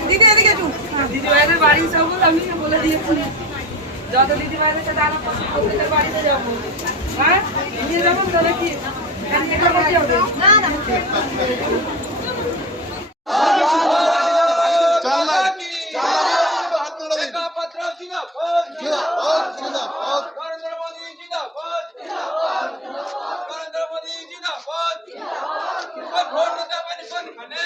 দিদি এদিকে একটু দিদি ভাইদের বাড়ি যাব আমি বলে দিয়েছি যত দিদি ভাইদের সাথে আলাপ করতে বাড়িতে যাব হ্যাঁ নিয়ে যাব তাহলে কি না না Come on,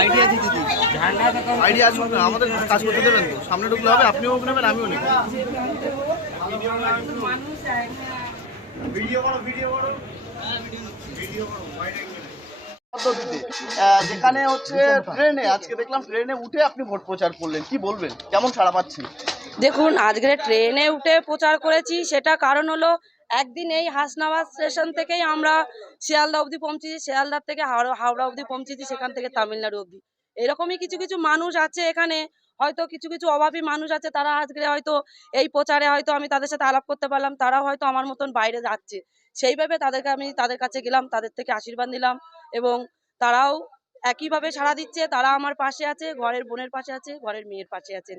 আইডিয়া দিদি আইডিয়া আমাদের কাজ করতে দেবেন তো। সামনে ঢুকলে হবে আপনিও নেবেন আমিও নেব। ভিডিও করো ভিডিও করো। পদ্ধতিতে যেখানে হচ্ছে ট্রেনে আজকে দেখলাম ট্রেনে উঠে আপনি ভোট প্রচার করলেন। কি বলবেন? কেমন ছাড়া পাচ্ছেন? দেখুন আজকে ট্রেনে উঠে প্রচার করেছি সেটা কারণ হলো একদিন এই হাসনাবাদ স্টেশন থেকেই আমরা শিয়ালদা অবধি পৌঁছেছি শিয়ালদার থেকে হাওড়া হাওড়া অবধি পৌঁছেছি, সেখান থেকে তামিলনাড়ু অবধি। এরকমই কিছু কিছু মানুষ আছে এখানে, হয়তো কিছু কিছু অভাবী মানুষ আছে, তারা আজকে হয়তো এই প্রচারে হয়তো আমি তাদের সাথে আলাপ করতে পারলাম, তারাও হয়তো আমার মতন বাইরে যাচ্ছে। সেইভাবে তাদেরকে আমি তাদের কাছে গেলাম, তাদের থেকে আশীর্বাদ নিলাম এবং তারাও একইভাবে সাড়া দিচ্ছে, তারা আমার পাশে আছে, ঘরের বোনের পাশে আছে, ঘরের মেয়ের পাশে আছেন।